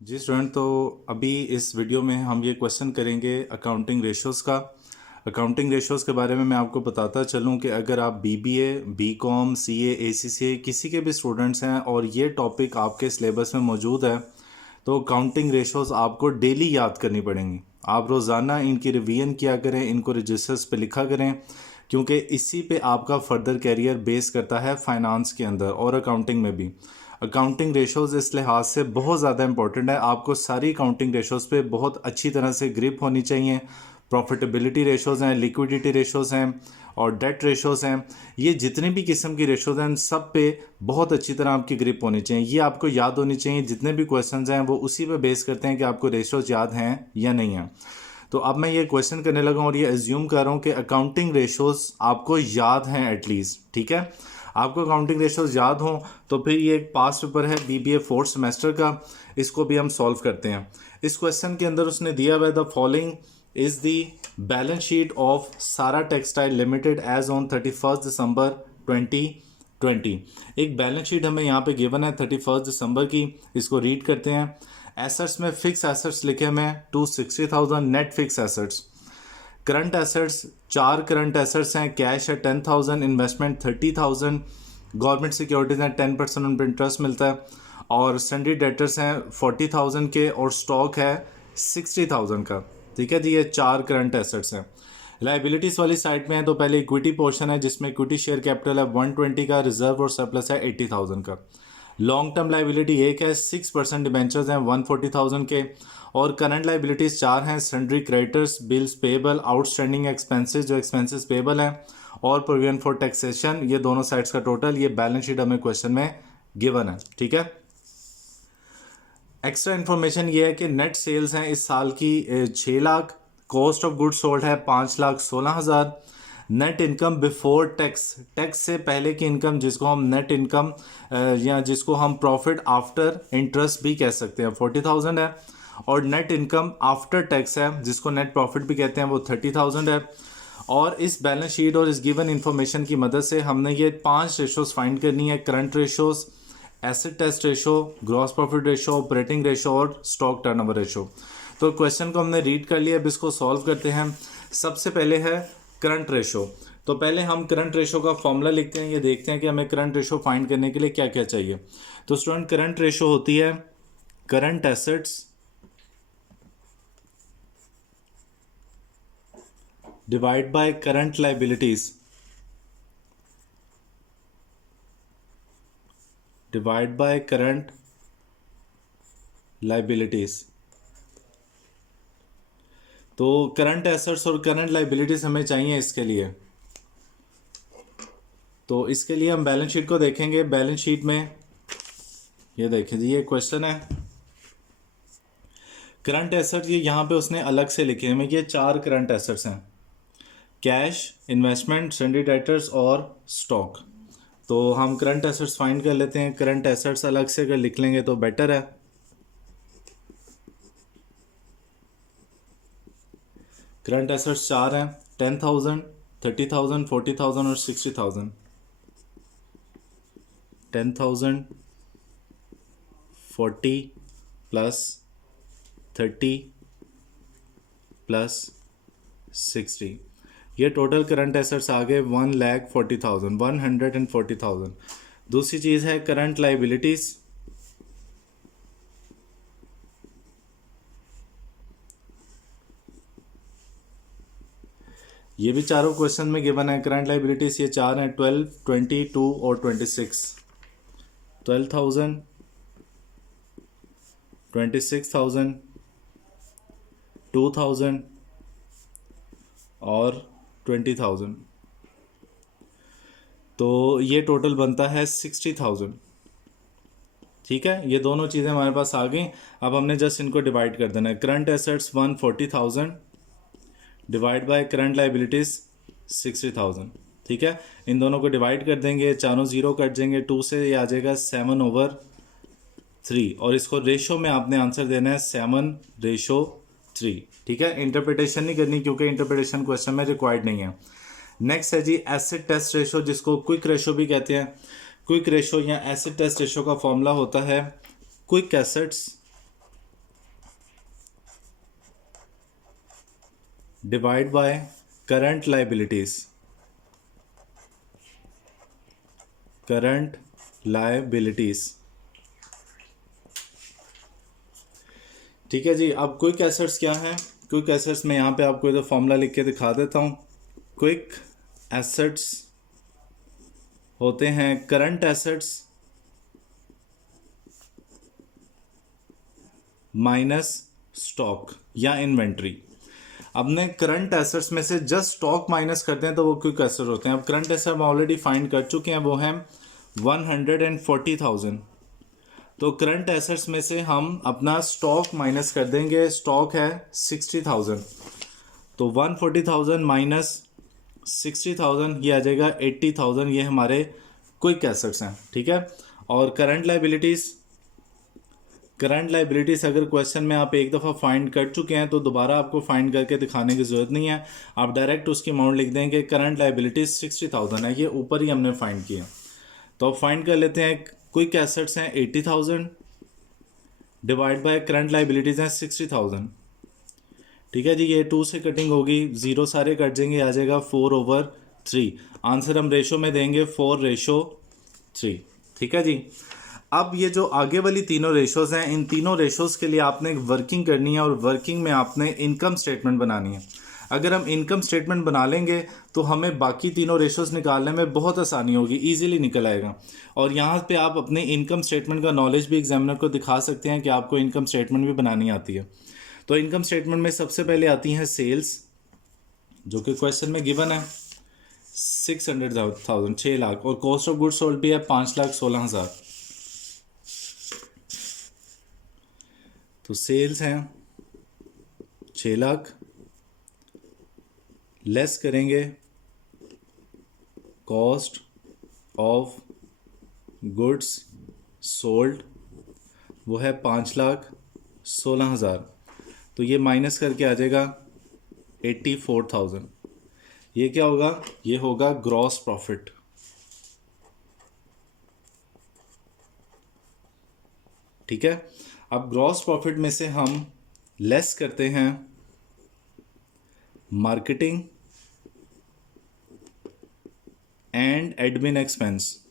जी student, तो अभी इस वीडियो में हम ये क्वेश्चन करेंगे अकाउंटिंग रेशोज़ का। अकाउंटिंग रेशोज़ के बारे में मैं आपको बताता चलूँ कि अगर आप बीबीए, बीकॉम, सीए, एसीसीए किसी के भी स्टूडेंट्स हैं और ये टॉपिक आपके सिलेबस में मौजूद है तो अकाउंटिंग रेशोज़ आपको डेली याद करनी पड़ेंगी। आप रोज़ाना इनकी रिवीजन किया करें, इनको रजिस्टर्स पे लिखा करें, क्योंकि इसी पे आपका फर्दर कैरियर बेस करता है फाइनेंस के अंदर और अकाउंटिंग में भी। अकाउंटिंग रेशोज़ इस लिहाज से बहुत ज़्यादा इंपॉर्टेंट है। आपको सारी अकाउंटिंग रेशोज़ पे बहुत अच्छी तरह से ग्रिप होनी चाहिए। प्रॉफिटेबिलिटी रेशोज़ हैं, लिक्विडिटी रेशोज़ हैं और डेट रेशोज़ हैं। ये जितने भी किस्म की रेशोज़ हैं इन सब पे बहुत अच्छी तरह आपकी ग्रिप होनी चाहिए। ये आपको याद होनी चाहिए। जितने भी क्वेश्चंस हैं वो उसी पे बेस करते हैं कि आपको रेशोज़ याद हैं या नहीं हैं। तो अब मैं ये क्वेश्चन करने लगा हूँ और ये एज्यूम कर रहा हूँ कि अकाउंटिंग रेशोज़ आपको याद हैं एटलीस्ट, ठीक है। आपको अकाउंटिंग रेशोज़ याद हों तो फिर ये एक पास पेपर है बीबीए फोर्थ सेमेस्टर का, इसको भी हम सॉल्व करते हैं। इस क्वेश्चन के अंदर उसने दिया हुआ है the following is the balance sheet of सारा टेक्सटाइल लिमिटेड एज ऑन 31 दिसंबर 2020। एक बैलेंस शीट हमें यहाँ पे गिवन है 31 दिसंबर की। इसको रीड करते हैं। एसेट्स में फिक्स एसेट्स लिखे हमें 260,000 net fix assets. Current assets 4 current assets हैं, कैश है 10,000, इन्वेस्टमेंट 30,000, गवर्नमेंट सिक्योरिटीज़ हैं 10% उन पर इंटरेस्ट मिलता है और सन्डी डेटर्स हैं 40,000 के और स्टॉक है 60,000 का। ठीक है जी, ये 4 करंट एसेट्स हैं। लाइबिलिटीज़ वाली साइड में है तो पहले इक्विटी पोर्शन है जिसमें इक्विटी शेयर कैपिटल है 120 का, रिजर्व और सरप्लस है 80,000 का। लॉन्ग टर्म लाइबिलिटी एक है, 6% डिबेंचर्स हैं 140,000 के और करंट लाइबिलिटीज 4 हैं, sundry creditors, bills payable, outstanding expenses जो एक्सपेंसेस पेबल हैं और प्रोविजन फॉर टैक्सेशन। ये दोनों साइड्स का टोटल ये बैलेंस शीट हमें क्वेश्चन में गिवन है, ठीक है। एक्स्ट्रा इन्फॉर्मेशन ये है कि नेट सेल्स हैं इस साल की 6 lakh, cost of goods sold है 5,16,000, net income before tax, tax से पहले की इनकम जिसको हम नेट इनकम या जिसको हम प्रॉफिट आफ्टर इंटरेस्ट भी कह सकते हैं 40,000 है और नेट इनकम आफ्टर टैक्स है जिसको नेट प्रॉफिट भी कहते हैं वो 30,000 है। और इस बैलेंस शीट और इस गिवन इन्फॉर्मेशन की मदद से हमने ये 5 रेशोज़ फाइंड करनी है। Current ratios, asset test ratio, gross profit ratio, operating ratio और स्टॉक टर्नओवर रेशो। तो क्वेश्चन को हमने रीड कर लिया, अब इसको सॉल्व करते हैं। सबसे पहले है करंट रेशो। तो पहले हम करंट रेशो का फॉर्मूला लिखते हैं, ये देखते हैं कि हमें करंट रेशो फाइंड करने के लिए क्या क्या चाहिए। तो स्टूडेंट करंट रेशो होती है current assets divide by current liabilities divide by current liabilities. तो करंट एसेट्स और करंट लाइबिलिटीज हमें चाहिए इसके लिए। तो इसके लिए हम बैलेंस शीट को देखेंगे। बैलेंस शीट में ये देखें जी, ये क्वेश्चन है करंट एसेट्स, ये यहाँ पे उसने अलग से लिखे हैं। ये 4 करंट एसेट्स हैं, कैश, इन्वेस्टमेंट, सन्डी डेटर्स और स्टॉक। तो हम करंट एसेट्स फाइंड कर लेते हैं। करंट एसेट्स अलग से अगर लिख लेंगे तो बेटर है। करंट एसेट्स 4 हैं, 10,000, 30,000, 40,000 और 60,000। 10,000, 40 प्लस 30 प्लस 60, ये टोटल करंट एसेट्स आ गए 1,40,000, 140,000। दूसरी चीज़ है करंट लाइबिलिटीज़। ये भी चारों क्वेश्चन में गिवन है करंट लाइबिलिटीज़, ये 4 हैं 12, 22 और 26। 12,000, 26,000, 2,000 और 20,000। तो ये टोटल बनता है 60,000, ठीक है। ये दोनों चीज़ें हमारे पास आ गई। अब हमने जस्ट इनको डिवाइड कर देना है। Current assets 140,000 divide by current liabilities 60,000, ठीक है। इन दोनों को डिवाइड कर देंगे, चारों जीरो कट जाएंगे, 2 से ये आ जाएगा 7/3 और इसको रेशो में आपने आंसर देना है 7/3, ठीक है। इंटरप्रिटेशन नहीं करनी क्योंकि इंटरप्रिटेशन क्वेश्चन में रिक्वायर्ड नहीं है। नेक्स्ट है जी एसिड टेस्ट रेशो, जिसको क्विक रेशो भी कहते हैं। क्विक रेशो या एसिड टेस्ट रेशो का फॉर्मूला होता है quick assets divide by current liabilities, current liabilities. ठीक है जी। अब क्विक एसेट्स क्या है? क्विक एसेट्स में यहाँ पे आपको इधर फॉर्मूला लिख के दिखा देता हूँ। क्विक एसेट्स होते हैं करंट एसेट्स माइनस स्टॉक या इन्वेंट्री। अपने करंट एसेट्स में से जस्ट स्टॉक माइनस करते हैं तो वो क्विक एसेट होते हैं। अब करंट एसेट हम ऑलरेडी फाइंड कर चुके हैं, वो है 140,000। तो करंट एसेट्स में से हम अपना स्टॉक माइनस कर देंगे। स्टॉक है 60,000, तो 140,000 माइनस 60,000 ये आ जाएगा 80,000। ये हमारे क्विक एसेट्स हैं। ठीक है। और करंट लाइबिलिटीज अगर क्वेश्चन में आप एक दफ़ा फाइंड कर चुके हैं तो दोबारा आपको फाइंड करके दिखाने की ज़रूरत नहीं है। आप डायरेक्ट उसकी अमाउंट लिख देंगे। करंट लाइबिलिटीज 60,000 है, ये ऊपर ही हमने फाइंड किया। तो अब फाइंड कर लेते हैं। क्विक एसेट्स हैं 80,000 डिवाइड बाय करंट लाइबिलिटीज हैं 60,000। ठीक है जी। ये 2 से कटिंग होगी, 0 सारे कट जाएंगे, आ जाएगा 4/3। आंसर हम रेशो में देंगे 4:3। ठीक है जी। अब ये जो आगे वाली तीनों रेशोज़ हैं, इन तीनों रेशोज़ के लिए आपने वर्किंग करनी है और वर्किंग में आपने इनकम स्टेटमेंट बनानी है। अगर हम इनकम स्टेटमेंट बना लेंगे तो हमें बाकी तीनों रेशोज़ निकालने में बहुत आसानी होगी, इजीली निकल आएगा। और यहाँ पे आप अपने इनकम स्टेटमेंट का नॉलेज भी एग्जामिनर को दिखा सकते हैं कि आपको इनकम स्टेटमेंट भी बनानी आती है। तो इनकम स्टेटमेंट में सबसे पहले आती हैं सेल्स, जो कि क्वेश्चन में गिवन है 600,000, 6 लाख। और कॉस्ट ऑफ गुड्स सोल्ड भी है 5,16,000। तो सेल्स हैं 6 लाख, लेस करेंगे कॉस्ट ऑफ गुड्स सोल्ड, वो है 5,16,000। तो ये माइनस करके आ जाएगा 84,000। ये क्या होगा? ये होगा ग्रॉस प्रॉफिट। ठीक है। अब ग्रॉस प्रॉफिट में से हम लेस करते हैं मार्केटिंग एंड एडमिन एक्सपेंस।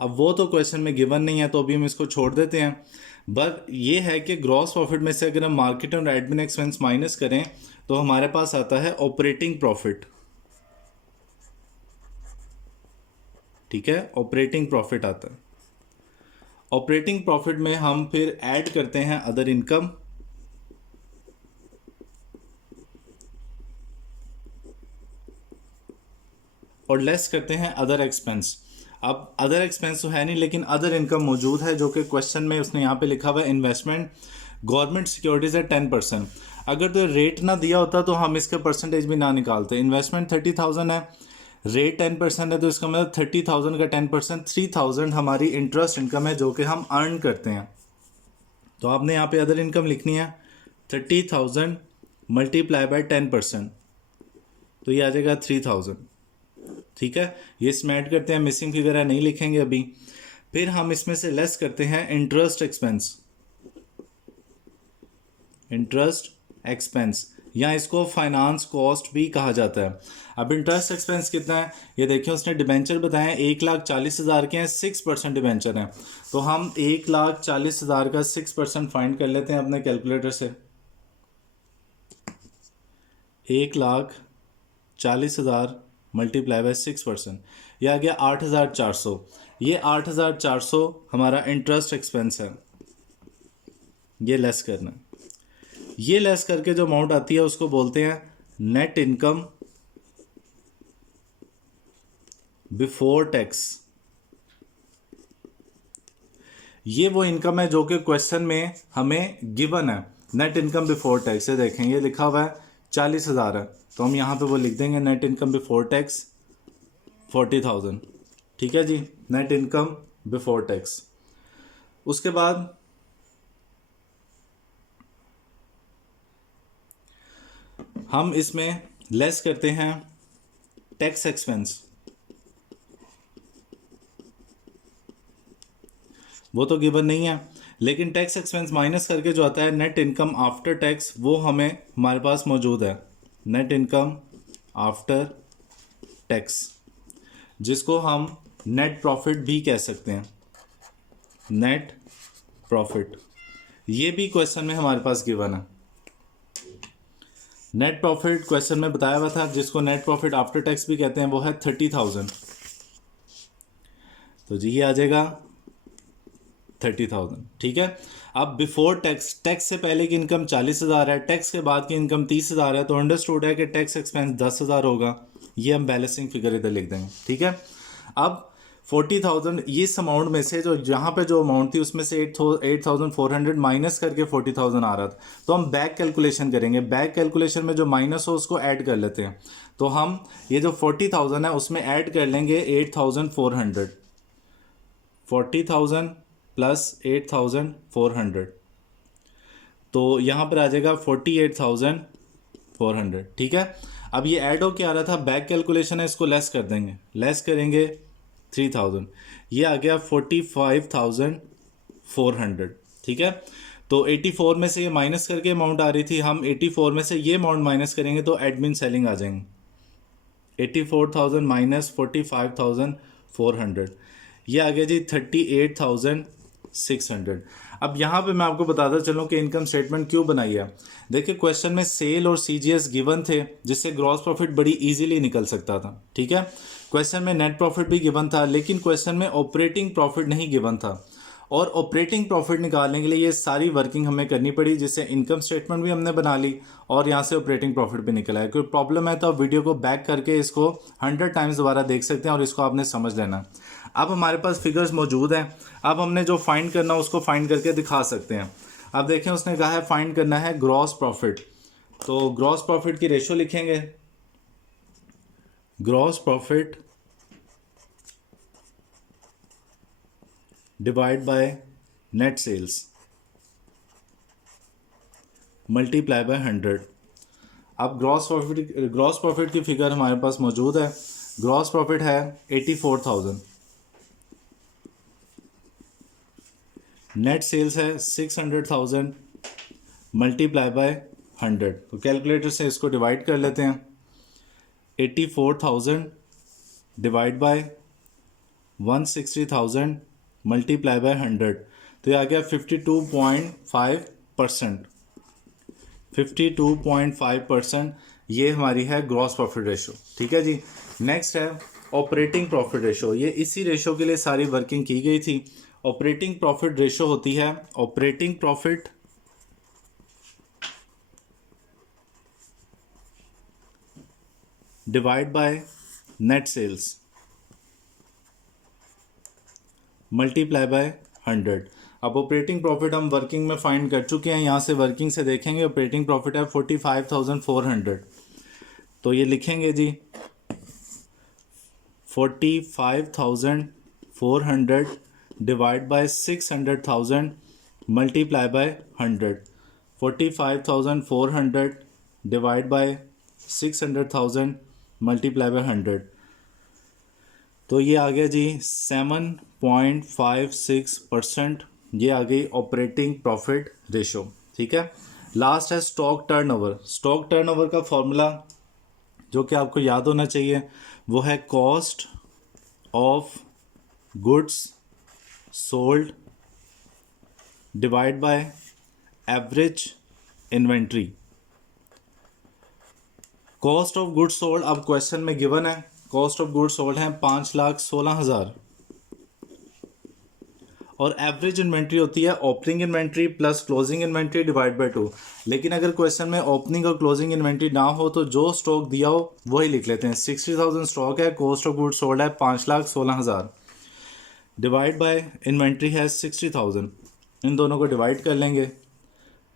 अब वो तो क्वेश्चन में गिवन नहीं है तो अभी हम इसको छोड़ देते हैं। बट ये है कि ग्रॉस प्रॉफिट में से अगर हम मार्केटिंग और एडमिन एक्सपेंस माइनस करें तो हमारे पास आता है ऑपरेटिंग प्रॉफिट। ठीक है। ऑपरेटिंग प्रॉफिट आता है। ऑपरेटिंग प्रॉफिट में हम फिर ऐड करते हैं अदर इनकम, और लेस करते हैं अदर एक्सपेंस। अब अदर एक्सपेंस तो है नहीं, लेकिन अदर इनकम मौजूद है, जो कि क्वेश्चन में उसने यहाँ पे लिखा हुआ है इन्वेस्टमेंट गवर्नमेंट सिक्योरिटीज है 10%। अगर तो रेट ना दिया होता तो हम इसका परसेंटेज भी ना निकालते। इन्वेस्टमेंट 30,000 है, रेट 10% है, तो इसका मतलब 30,000 का 10% 3,000 हमारी इंटरेस्ट इनकम है जो कि हम अर्न करते हैं। तो आपने यहाँ पे अदर इनकम लिखनी है 30,000 मल्टीप्लाई बाय 10%, तो ये आ जाएगा 3,000। ठीक है। ये इसमें ऐड करते हैं, मिसिंग फिगर है नहीं लिखेंगे अभी। फिर हम इसमें से लेस करते हैं इंटरेस्ट एक्सपेंस, या इसको फाइनेंस कॉस्ट भी कहा जाता है। अब इंटरेस्ट एक्सपेंस कितना है ये देखिए, उसने डिबेंचर बताया 1,40,000 के हैं, 6% डिबेंचर हैं। तो हम 1,40,000 का 6% फाइंड कर लेते हैं अपने कैलकुलेटर से। 1,40,000 मल्टीप्लाई बाय 6%, यह आ गया 8,400। ये 8,400 हमारा इंटरेस्ट एक्सपेंस है, ये लेस करना। ये लेस करके जो अमाउंट आती है उसको बोलते हैं नेट इनकम बिफोर टैक्स। ये वो इनकम है जो कि क्वेश्चन में हमें गिवन है, नेट इनकम बिफोर टैक्स। ये देखें, ये लिखा हुआ है 40,000 है, तो हम यहाँ पे वो लिख देंगे नेट इनकम बिफोर टैक्स 40,000। ठीक है जी, नेट इनकम बिफोर टैक्स। उसके बाद हम इसमें लेस करते हैं टैक्स एक्सपेंस, वो तो गिवन नहीं है, लेकिन टैक्स एक्सपेंस माइनस करके जो आता है नेट इनकम आफ्टर टैक्स, वो हमारे पास मौजूद है, नेट इनकम आफ्टर टैक्स, जिसको हम नेट प्रॉफिट भी कह सकते हैं, नेट प्रॉफिट। ये भी क्वेश्चन में हमारे पास गिवन है। नेट प्रॉफिट क्वेश्चन में बताया हुआ था, जिसको नेट प्रॉफिट आफ्टर टैक्स भी कहते हैं, वो है 30,000। तो जी ये आ जाएगा 30,000, ठीक है। अब बिफोर टैक्स, टैक्स से पहले की इनकम 40,000 है, टैक्स के बाद की इनकम 30,000 है, तो अंडरस्टूड है कि टैक्स एक्सपेंस 10,000 होगा। ये हम बैलेंसिंग फिगर इधर लिख देंगे, ठीक है। अब 40,000 इस अमाउंट में से जो यहाँ पे जो अमाउंट थी उसमें से 8,400 माइनस करके 40,000 आ रहा था, तो हम बैक कैलकुलेशन करेंगे। बैक कैलकुलेशन में जो माइनस हो उसको ऐड कर लेते हैं। तो हम ये जो 40,000 है उसमें ऐड कर लेंगे 8,400, 40,000 प्लस 8,400, तो यहाँ पर आ जाएगा 48,400, ठीक है। अब ये ऐड हो क्या आ रहा था, बैक कैलकुलेशन है, इसको लेस कर देंगे, लेस करेंगे 3,000, ये आ गया 45,400, ठीक है। तो 84 में से ये माइनस करके अमाउंट आ रही थी, हम 84 में से ये अमाउंट माइनस करेंगे तो एडमिन सेलिंग आ जाएंगे, 84,000 माइनस 45,400, ये आ गया जी 38,600। अब यहाँ पे मैं आपको बताता चलूँ कि इनकम स्टेटमेंट क्यों बनाई है। देखिए क्वेश्चन में सेल और सीजीएस गिवन थे, जिससे ग्रॉस प्रॉफिट बड़ी इजीली निकल सकता था, ठीक है। क्वेश्चन में नेट प्रॉफिट भी गिवन था, लेकिन क्वेश्चन में ऑपरेटिंग प्रॉफिट नहीं गिवन था, और ऑपरेटिंग प्रॉफिट निकालने के लिए ये सारी वर्किंग हमें करनी पड़ी, जिससे इनकम स्टेटमेंट भी हमने बना ली और यहाँ से ऑपरेटिंग प्रॉफिट भी निकला है। कोई प्रॉब्लम है तो आप वीडियो को बैक करके इसको 100 टाइम्स दोबारा देख सकते हैं और इसको आपने समझ लेना। अब हमारे पास फिगर्स मौजूद हैं, अब हमने जो फाइंड करना उसको फाइंड करके दिखा सकते हैं। अब देखें उसने कहा है फाइंड करना है ग्रॉस प्रॉफिट, तो ग्रॉस प्रॉफिट की रेशो लिखेंगे, gross profit divide by net sales multiply by 100। अब ग्रॉस प्रॉफिट की फिगर हमारे पास मौजूद है। ग्रॉस प्रॉफिट है 84,000, नेट सेल्स है 600,000 मल्टीप्लाई बाय 100। तो कैलकुलेटर से इसको डिवाइड कर लेते हैं, 84,000 डिवाइड बाय 160,000 मल्टीप्लाई बाय 100, तो ये आ गया 52.5%, 52.5% ये हमारी है ग्रॉस प्रॉफिट रेशो, ठीक है जी। नेक्स्ट है ऑपरेटिंग प्रॉफिट रेशो, ये इसी रेशो के लिए सारी वर्किंग की गई थी। ऑपरेटिंग प्रॉफिट रेशो होती है operating profit divide by net sales multiply by 100। अब ऑपरेटिंग प्रॉफिट हम वर्किंग में फाइंड कर चुके हैं, यहाँ से वर्किंग से देखेंगे ऑपरेटिंग प्रॉफिट है 45,400, तो ये लिखेंगे जी 45,400 divide by 600,000 multiply by 100, 45,400 divide by 600,000 multiply by 100, तो ये आ गया जी 7.56%, ये आ गई ऑपरेटिंग प्रॉफिट रेशो, ठीक है। लास्ट है स्टॉक टर्नओवर। स्टॉक टर्नओवर का फॉर्मूला जो कि आपको याद होना चाहिए वो है cost of goods sold divide by average inventory. Cost of goods sold अब क्वेश्चन में गिवन है, कॉस्ट ऑफ गुड्स सोल्ड है 5,16,000 और एवरेज इन्वेंट्री होती है opening inventory plus closing inventory divide by 2। लेकिन अगर क्वेश्चन में ओपनिंग और क्लोजिंग इन्वेंट्री ना हो तो जो स्टॉक दिया हो वही लिख लेते हैं। 60,000 स्टॉक है, कॉस्ट ऑफ गुड्स सोल्ड है 5,16,000 डिवाइड बाय इन्वेंट्री है 60,000, इन दोनों को डिवाइड कर लेंगे,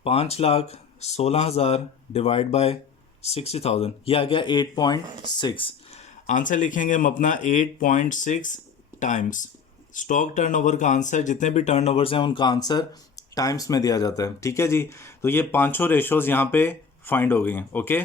5,16,000 डिवाइड बाय 60,000, यह आ गया 8.6। आंसर लिखेंगे हम अपना 8.6 टाइम्स। स्टॉक टर्नओवर का आंसर, जितने भी टर्नओवर्स हैं उनका आंसर टाइम्स में दिया जाता है, ठीक है जी। तो ये पांचों रेशोज यहाँ पे फाइंड हो गई हैं, ओके।